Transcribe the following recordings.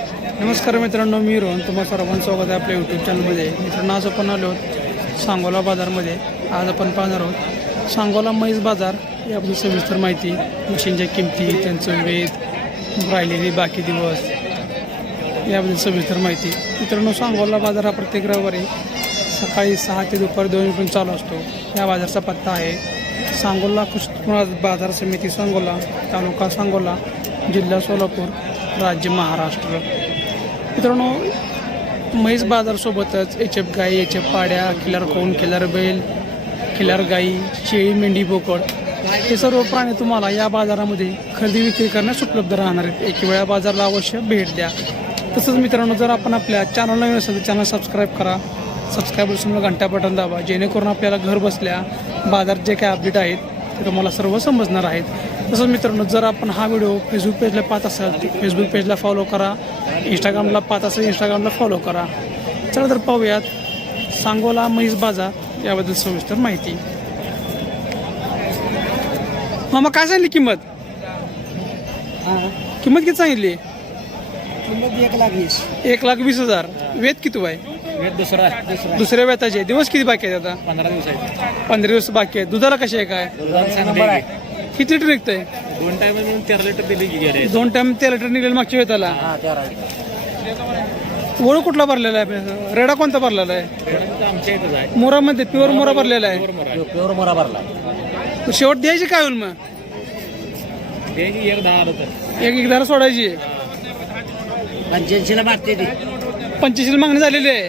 नमस्कार मित्रांनो मी रोहन. तुम्हा सर्वांचं स्वागत आहे आपल्या यूट्यूब चॅनलमध्ये मित्रांनो आज आपण आलो आहोत सांगोला बाजारमध्ये. आज आपण पाहणार आहोत सांगोला म्हैस बाजार. याबद्दल सविस्तर माहिती मशीनच्या किमती त्यांचं वेध राहिलेली बाकी दिवस याबद्दल सविस्तर माहिती. मित्रांनो सांगोला बाजार हा प्रत्येक रविवारी सकाळी सहा ते दुपारी दोन पण चालू असतो. या बाजारचा पत्ता आहे सांगोला कृष्ण बाजार समिती सांगोला तालुका सांगोला जिल्हा सोलापूर. राज्य महाराष्ट्र. मित्रांनो म्हैस बाजारसोबतच एच एफ गाई एच एफ पाड्या खिलार कोण खिलार बैल खिलार गाई शेळी मेंढी बोकड हे सर्व प्राणी तुम्हाला या बाजारामध्ये खरेदी विक्री करण्यास उपलब्ध राहणार आहेत. एक वेळा बाजाराला अवश्य भेट द्या. तसंच मित्रांनो जर आपण आपल्या चॅनल नवीन असेल तर चॅनल सबस्क्राईब करा. सबस्क्राईब समोर घंटा बटन दाबा. जेणेकरून आपल्याला घर बसल्या बाजारात जे काही अपडेट आहेत ते तुम्हाला सर्व समजणार आहेत. तसंच मित्रांनो जर आपण हा व्हिडिओ फेसबुक पेजला पाहत असाल तर फेसबुक पेजला फॉलो करा इंस्टाग्रामला पाहत असाल इंस्टाग्रामला फॉलो करा. चला तर पाहूयात सांगोला म्हैस बाजार याबद्दल सविस्तर माहिती. मामा काय सांगली किंमत? किंमत किती सांगितली? किंमत एक लाख वीस. एक लाख वीस हजार. वेद किती आहे दुसरा दुसऱ्या वेताचे दिवस किती बाकी आहेत आता? पंधरा दिवस पंधरा दिवस बाकी आहेत. दुधाला कसे आहे काय? किती लिटर निघतंय दोन टाइम मिळून तेरा लिटर दिली गेले दोन टाइम तेरा लिटर निघेल मागच्या वेताला हा तेरा ओळख कुठला भरलेला आहे? रेडा कोणता भरलेला आहे? आमच्या इथंच आहे. मोरामध्ये प्युअर मोरा भरलेला आहे. प्युअर मोरा. भरला. शेवट द्यायची काय होईल मग? ते एक दहा आलं तर एक एक दारा सोडायची. पंच्याऐंशीला मागते ती. पंच्याऐंशी मागणी झालेली आहे.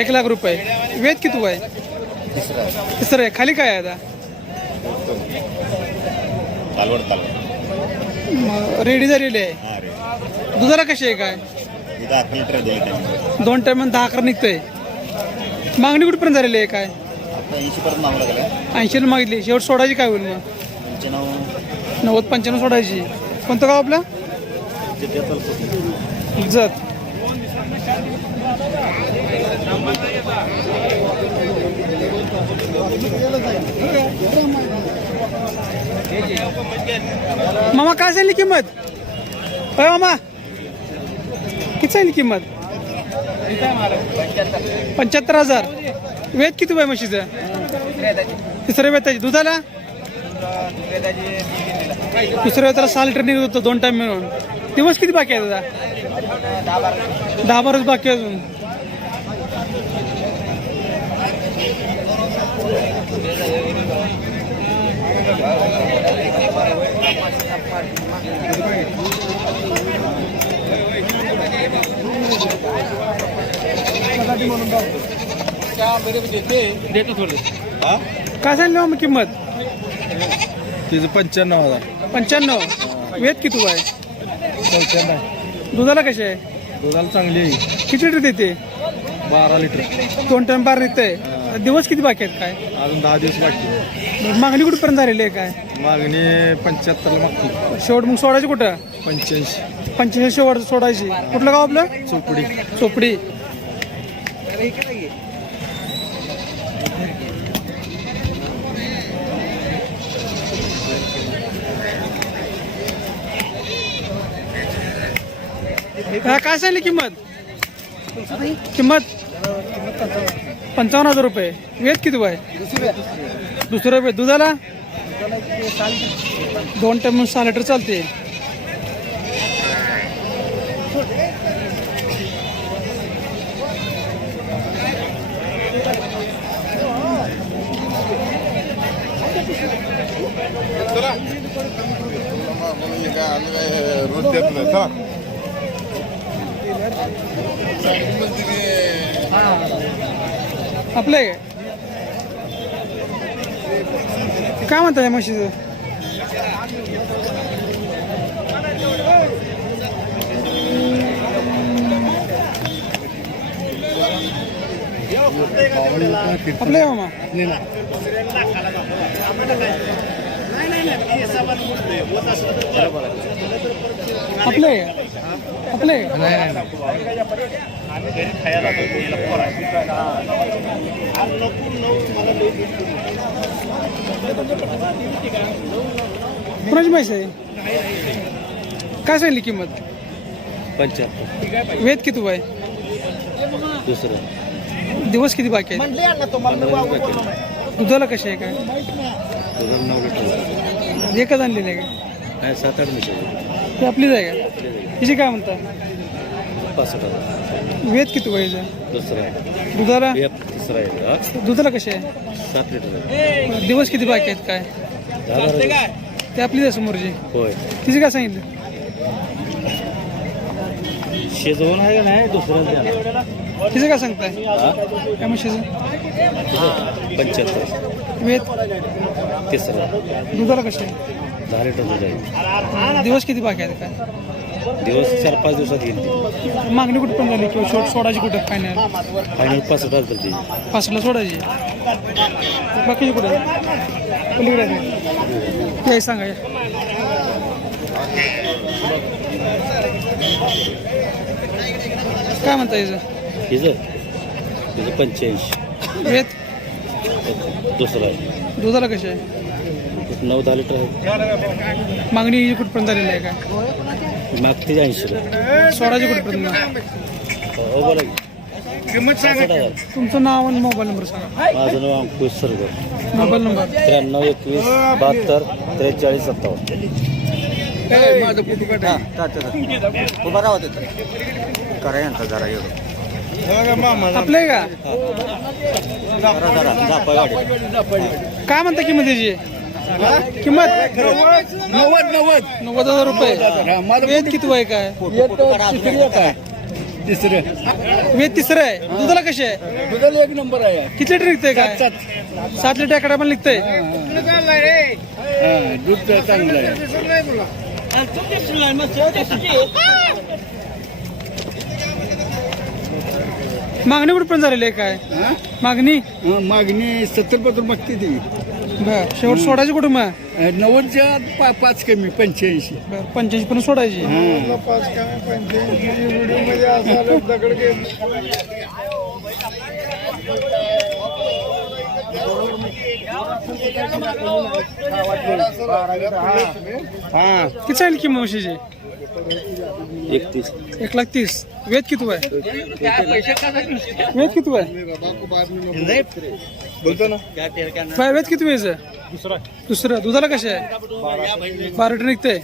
एक लाख रुपये. वेद किती आहे तिसरं आहे. खाली काय आहे आता? मग रेडी झालेली आहे. दुधाला कशी आहे काय? दोन टाइम दहा अकरा निघतंय. मागणी कुठपर्यंत झालेली आहे काय? ऐंशी मागितली. शेवट सोडायची काय होईल मग नव्वद पंच्याण्णव सोडायची. कोणतं गाव आपलं? जे मामा काय सांगली किंमत? अय मामा किती सांगली किंमत? पंच्याहत्तर हजार. वेद किती वय म्हशीचं? तिसऱ्या वेताची. दुधाला? दुसऱ्या वेताला सहा लिटर निघत होतं दोन टाइम मिळून. दिवस किती बाकी आहे दादा? दहा बाराच बाकी आहे अजून. देतो थोडं. काय सांगितलं मग किंमत? तिचं पंच्याण्णव हजार. पंच्याण्णव. वेद किती आहे पंच्याण्णव दुधाला कसे आहे? दुधाला चांगली आहे. किती लिटर देते? बारा लिटर. दोन टाइम बार निघतंय दिवस किती बाकी आहेत काय? अजून दहा दिवस बाकी मागणी कुठपर्यंत झालेली आहे काय? मागणी पंच्याहत्तरला मागतो शेवट मग सोडायची कुठं? पंच्याऐंशी. पंच्याऐंशी शेवट सोडायची. कुठलं गाव आपलं? चोपडी. चोपडी. हा, काय सांगली किंमत? किंमत? पंचावन्न हजार रुपये. वेद किती आहे दुसरं रुपये दुधाला? दोन टाईम सहा लिटर चालते. रोज देत नाही आपले काय म्हणताय म्हशीचं? आपलं आहे मामा. आपलं आहे? आपलं आहे? का? कुणाची म्हैस आहे? काय सांगली किंमत? पंच्याहत्तर. वेद किती आहे दुसरं. दिवस किती बाकी आहेत? दुधाला कसे आहे काय? नऊ लिटर एकच आणलेली आहे का? काय सात आठ मिनिटं ती आपलीच आहे का? तिची काय म्हणता? पासष्ट हजार वेद किती दुसरं आहे. दुधाला? एक तिसरा आहे. हा? दुधाला कसे आहे? सात लिटर आहे. दिवस किती बाकी आहेत काय? दहा बारा ते आपलीच आहे समोरची. होय. तिची काय सांगितलं? शेजवून आहे का नाही? दुसरं द्या. तिचं काय सांगताय? हा? काय म्हशीचं पंच्याहत्तर. वेद? तिसरं. दुधाला कसे आहे? दहा लिटर दूध आहे. दिवस किती बाकी आहेत काय? दिवस चार पाच दिवसात येईल मागणी कुठे पण झाली किंवा शोट सोडायची कुठे फायनल फायनल पासष्ट हजार ती. पाचला सोडायची. बाकीची कुठे? पलीकडे. याय सांगा. या. काय म्हणता याचं हिचं? हिचं पंच्याऐंशी. वेद दुसरं आहे. दुधाला कसे आहे? नऊ दहा लिटर आहे. मागणी कुठपर्यंत झालेली आहे का? मागते ऐंशीला सोडायची कुठपर्यंत हो बोला की. पासष्ट हजार. तुमचं नाव आणि मोबाईल नंबर सांगा. माझं नाव अंकुश सरगर मोबाईल नंबर. त्र्याण्णव एकवीस बहात्तर त्रेचाळीस सत्तावन्न. उभा राहत करा यांचा जरा एवढं. आपलं का? काय म्हणता किंमत त्याची किंमत? नव्वद नव्वद नव्वद हजार रुपये. वेद किती वय काय? तिसरं वेद तिसरं आहे. दुधाला कसे आहे? दुधाला एक नंबर आहे किती लिटर निघतंय काय? सात लिटर एका टायमाला निघतंय. हा दूध चांगलं आहे मागणी कुठपर्यंत झालेली आहे काय? मागणी? हा, मागणी सत्तर पत्र मागते ती. बर. शेवट सोडायची कुठं मग? नव्वदच्या पा- पाच कमी पंच्याऐंशी. बर पंच्याऐंशी पर्यंत सोडायची. हा. किती सांगितली किंमत म्हशीची एकतीस. एक लाख तीस. वेद किती आहे वेद किती आहे बोलतो ना काय वेद किती व्हायचं दुसरं. दुधाला कसे आहे? बारा लिटर निघतंय.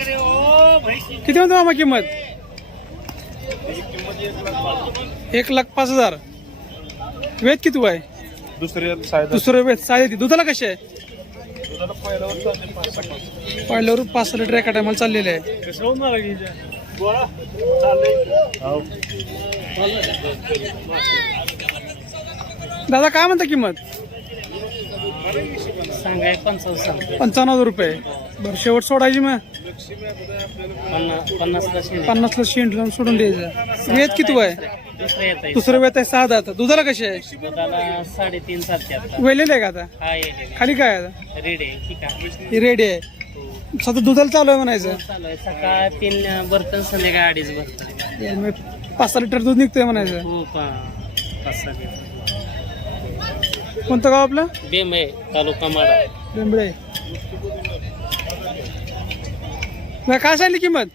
किती म्हणतो मामा किंमत? एक लाख पाच हजार. वेद किती आहे दुसरे दुसरं वेद साडे दुधाला कसे आहे? पहिल्यावर पाच सहा लिटर एका टायमाला चाललेले आहे. दादा काय म्हणता किंमत? सांगाय पंचावन्न पंचावन्न हजार रुपये. बरं शेवट सोडायची मग? पन्नास पन्नासला शेंट लावून सोडून द्यायचं. वेद किती आहे दुसरं येत आहे दुसरं वेद आहे सहा दात दुधाला कसे आहे? दुधाला साडेतीन सातशे आता. वेलेले आहे का आता? हा येते खाली काय आहे आता? रेड आहे ठीक आहे. ही रेडी आहे. सध्या दुधाला चालू आहे म्हणायचं. चालू आहे. सकाळ तीन बर्तन संध्याकाळ अडीच बर्तन. पाच सहा लिटर दूध निघतंय म्हणायचं. हा. पाच सहा लिटर. कोणतं गाव आपलं? बेंब आहे तालुका माडा बेंबळे. मग काय सांगली किंमत?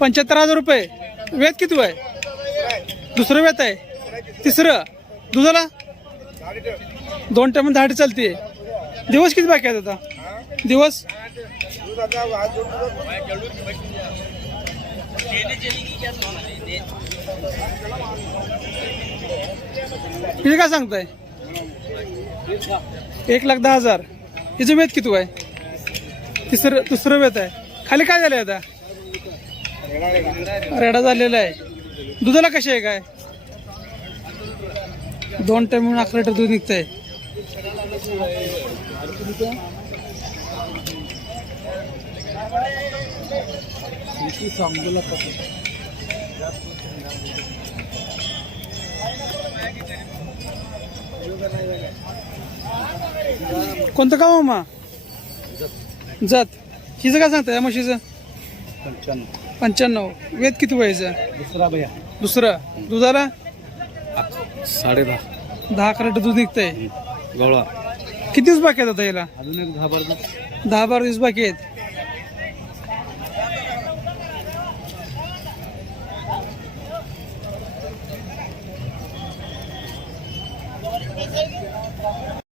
पंच्याहत्तर हजार रुपये. वेद किती आहे दुसरं वेत आहे. तिसरं दुधाला दोन टाइम दहा चालते. दिवस किती बाकी आहेत आता? दिवस? किती काय सांगताय? एक लाख दहा हजार. हिचं वेत किती आहे? तिसरं दुसरं वेत आहे. खाली काय झालं आता? रेडा झालेला आहे. दुधाला कशी आहे काय? दोन टाइम म्हणून अकरा लिटर दूध निघतंय. कोणतं गाव मामा जात. हिचं काय सांगतं या म्हशीचं? पंच्याण्णव. वेद किती व्हायचं दुसरा भैया. दुसरं. दुधाला? साडे दहा दहा अकरा लिटर दूध निघतंय. गवळा. किती दिवस बाकी आहेत आता याला? अजून एक दहा बारा दहा बारा दिवस बाकी आहेत.